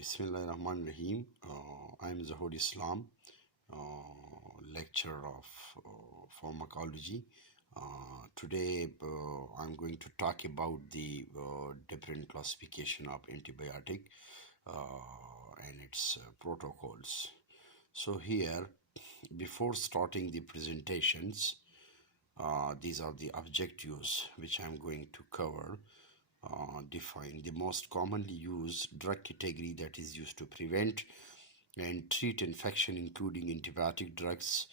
Bismillahirrahmanirrahim. I am Zahur Islam, lecturer of pharmacology. Today I'm going to talk about the different classification of antibiotic and its protocols. So here, before starting the presentations, these are the objectives which I'm going to cover. Define the most commonly used drug category that is used to prevent and treat infection, including antibiotic drugs.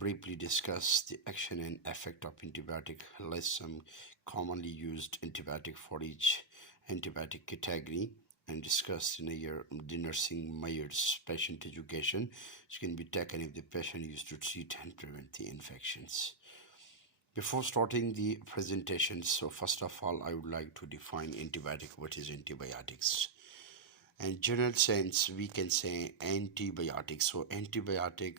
Briefly discuss the action and effect of antibiotic, list some commonly used antibiotic for each antibiotic category, and discuss in a year the nursing measures, patient education, which can be taken if the patient used to treat and prevent the infections. Before starting the presentation, so first of all, I would like to define antibiotic. What is antibiotics? In general sense, we can say antibiotics. So antibiotic,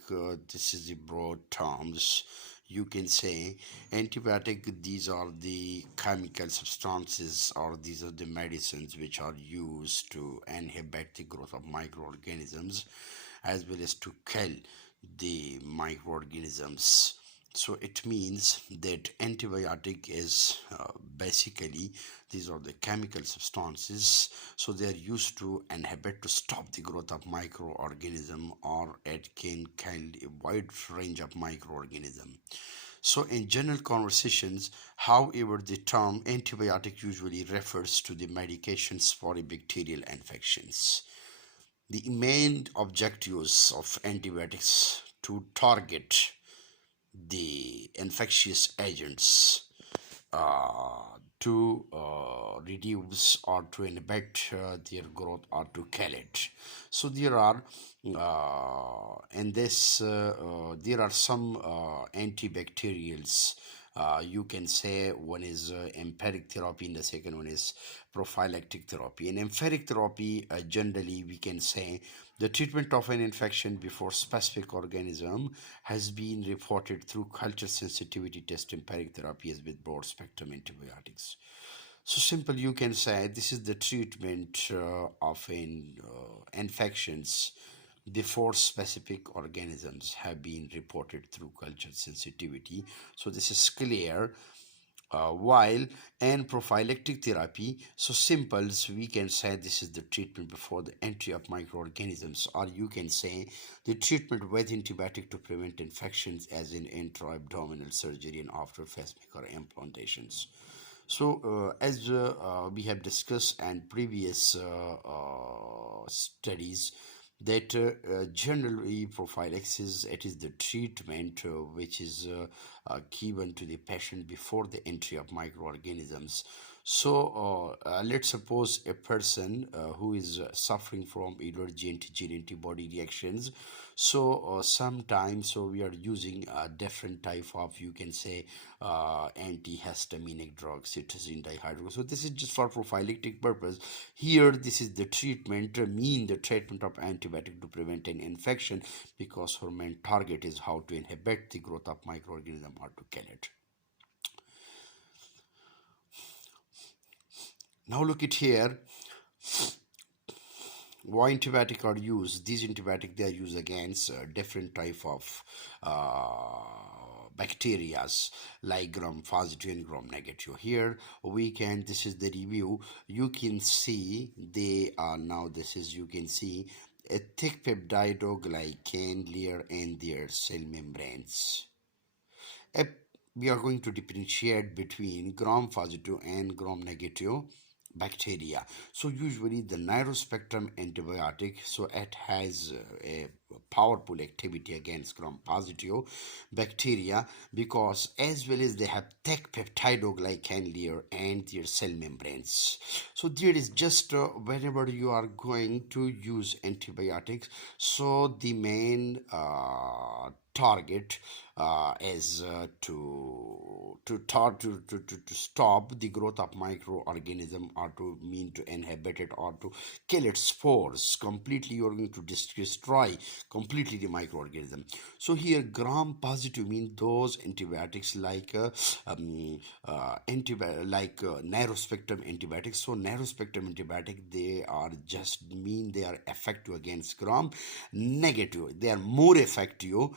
this is the broad terms. You can say antibiotic, these are the chemical substances or these are the medicines which are used to inhibit the growth of microorganisms as well as to kill the microorganisms. So it means that antibiotic is basically these are the chemical substances. So they are used to inhibit, to stop the growth of microorganism, or it can kill a wide range of microorganism. So in general conversations, however, the term antibiotic usually refers to the medications for bacterial infections. The main objectives of antibiotics to target the infectious agents to reduce or to inhibit their growth or to kill it. So there are there are some antibacterials. You can say one is empiric therapy and the second one is prophylactic therapy. In empiric therapy, generally we can say the treatment of an infection before specific organism has been reported through culture sensitivity test. Empiric therapy is with broad spectrum antibiotics. So simple, you can say this is the treatment of infections before specific organisms have been reported through culture sensitivity. So this is clear. While in prophylactic therapy, so simple, so we can say this is the treatment before the entry of microorganisms, or you can say the treatment with antibiotic to prevent infections, as in intra-abdominal surgery and after pacemaker implantations. So as we have discussed in previous studies, that generally prophylaxis, it is the treatment which is given to the patient before the entry of microorganisms. So let's suppose a person who is suffering from allergy, antigen antibody reactions. So sometimes so we are using a different type of, you can say, antihistaminic drugs, cetirizine dihydro. So this is just for prophylactic purpose. Here this is the treatment, the treatment of antibiotic to prevent an infection, because her main target is how to inhibit the growth of microorganism or to kill it. Now look at here. Why antibiotics are used? These antibiotics, they are used against different type of bacteria like gram-positive and gram-negative. Here we can, this is the review. You can see they are now, this is, you can see a thick peptidoglycan layer in their cell membranes. We are going to differentiate between gram-positive and gram-negative bacteria. So usually the narrow spectrum antibiotic, so it has a powerful activity against gram-positive bacteria, because as well as they have thick peptidoglycan layer and their cell membranes. So there is just whenever you are going to use antibiotics, so the main target as to stop the growth of microorganism, or to mean to inhibit it, or to kill its spores completely. You're going to destroy completely the microorganism. So here gram positive mean those antibiotics like narrow spectrum antibiotics. So narrow spectrum antibiotic, they are just mean they are effective against gram negative. They are more effective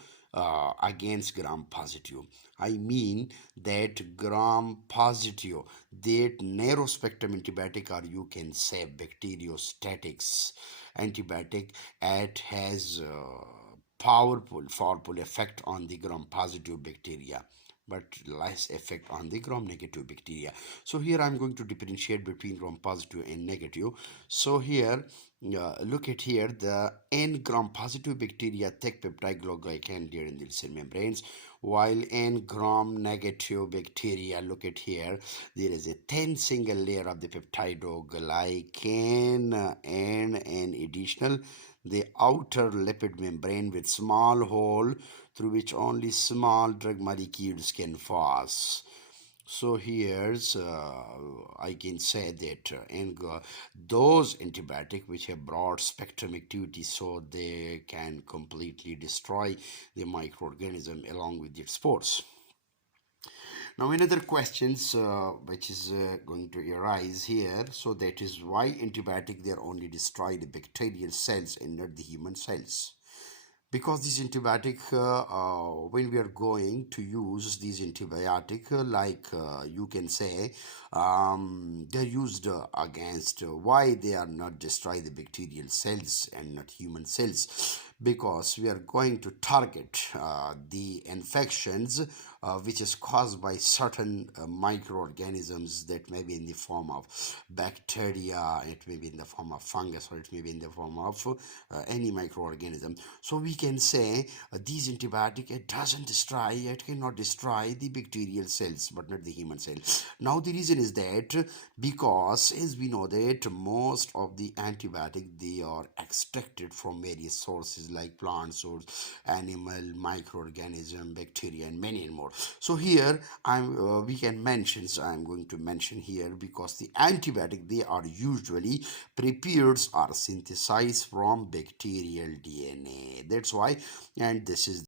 against gram positive. I mean that gram positive, that narrow spectrum antibiotic, or you can say bacteriostatics antibiotic, it has powerful effect on the gram positive bacteria, but less effect on the gram negative bacteria. So here I'm going to differentiate between gram positive and negative. So here, look at here, the n gram positive bacteria thick peptide glycan there in the cell membranes, while n gram negative bacteria, look at here, there is a thin single layer of the peptidoglycan and an additional the outer lipid membrane with small hole through which only small drug molecules can pass. So here's I can say that those antibiotic which have broad spectrum activity, so they can completely destroy the microorganism along with its spores. Now another questions which is going to arise here, so that is why antibiotic they are only destroy the bacterial cells and not the human cells. Because this antibiotic when we are going to use these antibiotic you can say they're used against why they are not destroy the bacterial cells and not human cells, because we are going to target the infections which is caused by certain microorganisms, that may be in the form of bacteria, it may be in the form of fungus, or it may be in the form of any microorganism. So we can say these antibiotic, it doesn't destroy, it cannot destroy the bacterial cells but not the human cell. Now the reason is that because as we know that most of the antibiotic they are extracted from various sources like plant source, animal, microorganism, bacteria, and many more. So here we can mention, so I'm going to mention here, because the antibiotic they are usually prepared or synthesized from bacterial DNA. That's why, and this is